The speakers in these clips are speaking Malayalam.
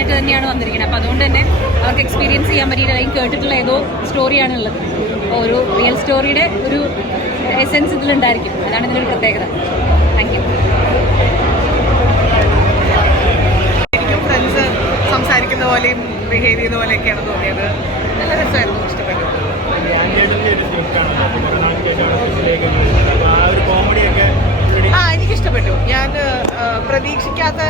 പറഞ്ഞിട്ട് തന്നെയാണ് വന്നിരിക്കുന്നത്. അപ്പോൾ അതുകൊണ്ട് തന്നെ അവർക്ക് എക്സ്പീരിയൻസ് ചെയ്യാൻ പറ്റിയില്ല. അല്ലെങ്കിൽ കേട്ടിട്ടുള്ള ഏതോ സ്റ്റോറിയാണ് ഉള്ളത് അപ്പോൾ ഒരു റിയൽ സ്റ്റോറിയുടെ ഒരു എസെൻസ് ഇതിലുണ്ടായിരിക്കും. അതാണ് ഇതിന്റെ ഒരു പ്രത്യേകത താങ്ക് യു സംസാരിക്കുന്ന പോലെയും ബിഹേവ് ചെയ്യുന്ന പോലെയൊക്കെയാണ് തോന്നിയത്. നല്ല രസമായിരുന്നു ഇഷ്ടപ്പെട്ടു ആ എനിക്ക് ഇഷ്ടപ്പെട്ടു ഞാൻ ആ, പ്രതീക്ഷിക്കാത്ത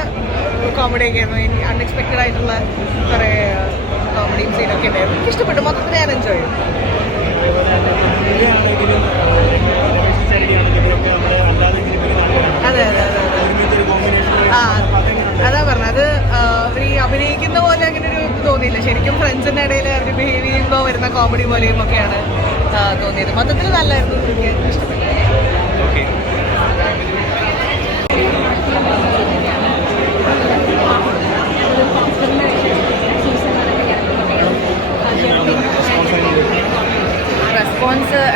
കോമഡി ഒക്കെ ആയിരുന്നു അൺഎക്സ്പെക്റ്റഡ് ആയിട്ടുള്ള കുറേ കോമഡിയും സീനൊക്കെ ഉണ്ടായിരുന്നു. എനിക്ക് ഇഷ്ടപ്പെട്ടു. മൊത്തത്തിൽ ഞാൻ എൻജോയ് അതെ അതെ അതെ അതെ. പറഞ്ഞത്. അവർ ഈ അഭിനയിക്കുന്ന പോലെ അങ്ങനെ ഒരു തോന്നിയില്ല. ശരിക്കും ഫ്രണ്ട്സിന്റെ ഇടയിൽ അവർ ബിഹേവ് ചെയ്യുമ്പോൾ വരുന്ന കോമഡി പോലെയും ഒക്കെയാണ് തോന്നിയത്. മൊത്തത്തിൽ നല്ലായിരുന്നു. എനിക്ക് ഇഷ്ടപ്പെട്ടു. റെസ്പോൺസ്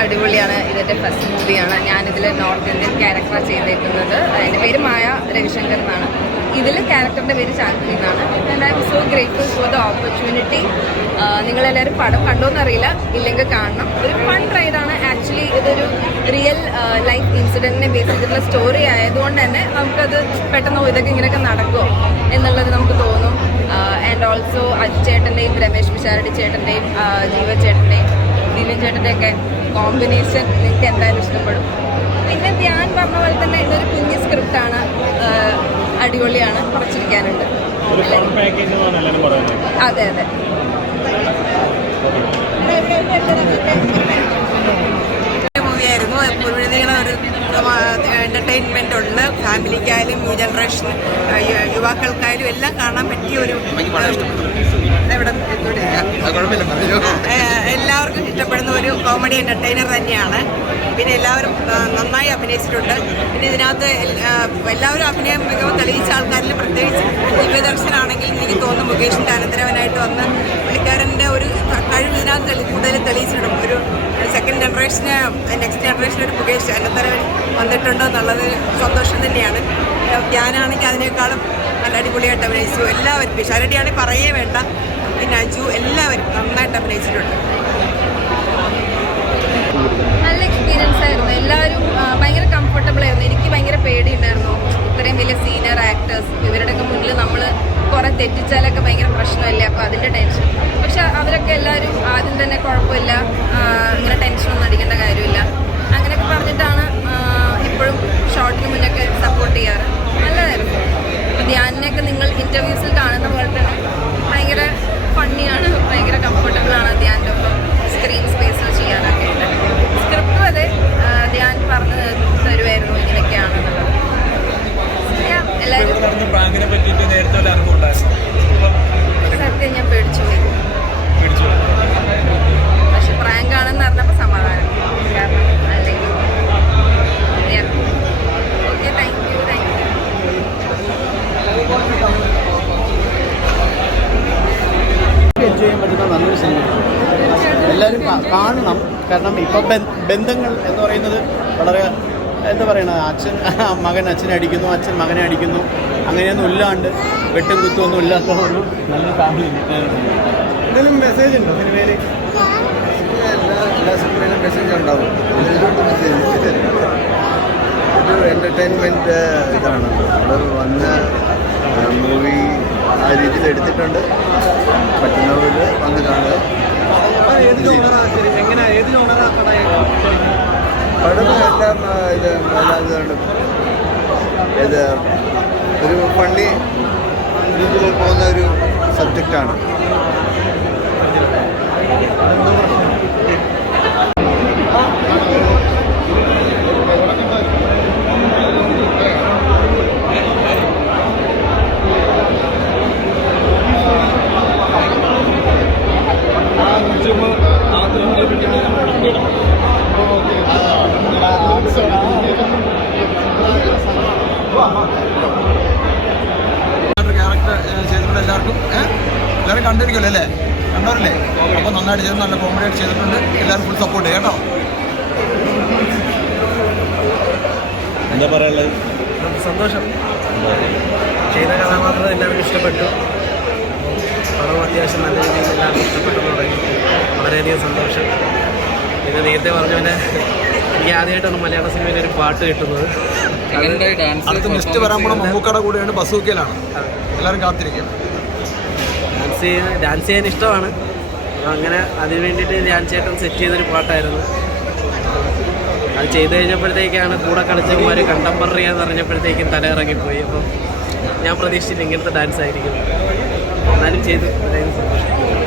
അടിപൊളിയാണ്. ഇതിന്റെ ഫസ്റ്റ് മൂവിയാണ് ഞാനിതിൽ നോർത്ത് ഇന്ത്യൻ ക്യാരക്ടറാണ് ചെയ്തേക്കുന്നത്. എന്റെ പേര് മായ രവിശങ്കർ എന്നാണ്. ഇതിൽ ക്യാരക്ടറിന്റെ പേര് ചാന്ദ്രി എന്നാണ്. And I'm so grateful for the opportunity നിങ്ങളെല്ലാവരും പടം കണ്ടോന്നറിയില്ല ഇല്ലെങ്കിൽ കാണണം. ഒരു ഫൺ റൈഡാണ് ആക്ച്വലി ഇതൊരു റിയൽ ലൈഫ് ഇൻസിഡന്റിനെ ബേസ് ചെയ്തിട്ടുള്ള സ്റ്റോറി ആയതുകൊണ്ട് തന്നെ നമുക്കത് പെട്ടെന്ന് ഇതൊക്കെ ഇങ്ങനെയൊക്കെ നടക്കുമോ എന്നുള്ളത് നമുക്ക് തോന്നും. ആൻഡ് ഓൾസോ അജിത് ചേട്ടന്റെയും രമേശ് പിഷാരടി ചേട്ടന്റെയും ജീവ ചേട്ടന്റെയും ദിലീൻ ചേട്ടന്റെ ഒക്കെ കോമ്പിനേഷൻ എനിക്ക് എന്തായാലും ഇഷ്ടപ്പെടും. പിന്നെ ധ്യാൻ പറഞ്ഞ പോലെ തന്നെ ഇതൊരു സ്ക്രിപ്റ്റ് സ്ക്രിപ്റ്റാണ് അടിപൊളിയാണ്. കുറച്ചിരിക്കാനുണ്ട്. അതെ അതെ. മൂവിയായിരുന്നു എപ്പോഴും ഒരു എന്റർടൈൻമെന്റ് ഉണ്ട്. ഫാമിലിക്കായാലും ന്യൂ ജനറേഷൻ യുവാക്കൾക്കായാലും എല്ലാം കാണാൻ പറ്റിയ ഒരു എല്ലാവർക്കും ഇഷ്ടപ്പെടുന്ന ഒരു കോമഡി എന്റർടൈനർ തന്നെയാണ്. പിന്നെ എല്ലാവരും നന്നായി അഭിനയിച്ചിട്ടുണ്ട്. പിന്നെ ഇതിനകത്ത് എല്ലാവരും അഭിനയം മികവ് തെളിയിച്ച ആൾക്കാരിൽ പ്രത്യേകിച്ച് ദിവ്യദർശനാണെങ്കിൽ എനിക്ക് തോന്നുന്നു മുകേഷിന്റെ അനന്തരവനായിട്ട് വന്ന് പുള്ളിക്കാരന്റെ ഒരു കഴിവ് ഇതിനകത്ത് കൂടുതൽ തെളിയിച്ചിടും ഒരു സെക്കൻഡ് ജനറേഷന് നെക്സ്റ്റ് ജനറേഷൻ ഒരു മുകേഷ് അനന്തരവൻ വന്നിട്ടുണ്ടോ എന്നുള്ളത് സന്തോഷം തന്നെയാണ്. ഞാനാണെങ്കിൽ അതിനേക്കാളും നല്ല അടിപൊളിയായിട്ട് അഭിനയിച്ചു. എല്ലാവരും പിഷാരടിയാണെങ്കിൽ പറയേ വേണ്ട. പിന്നെ അജു എല്ലാവരും നന്നായിട്ട് അഭിനയിച്ചിട്ടുണ്ട്. നല്ല എക്സ്പീരിയൻസ് ആയിരുന്നു. എല്ലാവരും ഭയങ്കര കംഫർട്ടബിൾ ആയിരുന്നു. എനിക്ക് ഭയങ്കര പേടിയുണ്ടായിരുന്നു. ഇത്രയും വലിയ സീനിയർ ആക്ടേഴ്സ് ഇവരുടെയൊക്കെ മുന്നിൽ നമ്മൾ കുറെ തെറ്റിച്ചാലൊക്കെ ഭയങ്കര പ്രശ്നമല്ലേ? അപ്പോൾ അതിന്റെ ടെൻഷൻ പക്ഷെ അവരൊക്കെ എല്ലാവരും ആദ്യം തന്നെ കുഴപ്പമില്ല. ഇങ്ങനെ ടെൻഷനൊന്നും അടിക്കേണ്ട കാര്യമില്ല. അങ്ങനെയൊക്കെ പറഞ്ഞിട്ടാണ് ഇപ്പോഴും ഷോർട്ടിന് മുന്നൊക്കെ സപ്പോർട്ട് ചെയ്യാറ്. നല്ലതായിരുന്നു. ധ്യാനിനെയൊക്കെ നിങ്ങൾ ഇന്റർവ്യൂസിൽ കാണുന്ന പോലെ ഫണ്ണിയാണ് ഭയങ്കര കംഫർട്ടബിൾ ആണ്. കാണണം. കാരണം ഇപ്പം ബന്ധങ്ങൾ എന്ന് പറയുന്നത് വളരെ എന്താ പറയണത് അച്ഛൻ മകൻ അച്ഛനെ അടിക്കുന്നു അച്ഛൻ മകനെ അടിക്കുന്നു. അങ്ങനെയൊന്നും ഇല്ലാണ്ട് വെട്ടും കുത്തും ഒന്നും ഇല്ലാത്ത ഒരു നല്ല ഫാമിലി എന്തെങ്കിലും മെസ്സേജ് ഉണ്ടോ സിനിമയിൽ എല്ലാ എല്ലാ സിനിമയിലും മെസ്സേജ് ഉണ്ടാവും. ഇതാണ്. അവിടെ വന്ന മൂവി ആ രീതിയിൽ എടുത്തിട്ടുണ്ട്. പറ്റുന്നവർ വന്ന് കാണുക. ഏത് ജോണറാണ് ശരി എങ്ങനെ ഏത് ജോണറാ പടം എല്ലാം ഇത് ഇതുണ്ട് ഇത് ഒരു പള്ളി പോകുന്ന ഒരു സബ്ജക്റ്റാണ് എല്ലാവർക്കും? എല്ലാവരും കണ്ടിരിക്കുമല്ലോ അല്ലേ? കണ്ടവരല്ലേ? അപ്പോൾ നന്നായിട്ട് ചെയ്ത് നല്ല കോമഡി ആയിട്ട് ചെയ്തിട്ടുണ്ട്. എല്ലാവരും ഫുൾ സപ്പോർട്ട് ചെയ്യാം കേട്ടോ. എന്താ പറയാനുള്ളത്? സന്തോഷം. ചെയ്ത കഥാപാത്രം എല്ലാവർക്കും ഇഷ്ടപ്പെട്ടു. പടം അത്യാവശ്യം നല്ല രീതിയിൽ എല്ലാവരും ഇഷ്ടപ്പെട്ടു തുടങ്ങി വളരെയധികം സന്തോഷം. പിന്നെ നേരത്തെ പറഞ്ഞ പോലെ എനിക്ക് ആദ്യമായിട്ടാണ് മലയാള സിനിമയിൽ ഒരു പാട്ട് കിട്ടുന്നത്. അടുത്ത ലിസ്റ്റ് വരാൻ പോണ മമ്മൂക്കട കൂടെയാണ് ബസൂക്കയിലാണ്. എല്ലാവരും കാത്തിരിക്കും. ചെയ്യാൻ ഡാൻസ് ചെയ്യാൻ ഇഷ്ടമാണ്. അങ്ങനെ അതിന് വേണ്ടിയിട്ട് ഞാൻ ചേട്ടൻ സെറ്റ് ചെയ്തൊരു പാട്ടായിരുന്നു. അത് ചെയ്തു കഴിഞ്ഞപ്പോഴത്തേക്കാണ് കൂടെ കളിച്ചവന്മാർ കണ്ടംപററി എന്ന് പറഞ്ഞപ്പോഴത്തേക്കും തല ഇറങ്ങിപ്പോയി അപ്പം ഞാൻ പ്രതീക്ഷിച്ചില്ല ഇങ്ങനത്തെ ഡാൻസ് ആയിരിക്കും. എന്നാലും ചെയ്തു. സന്തോഷം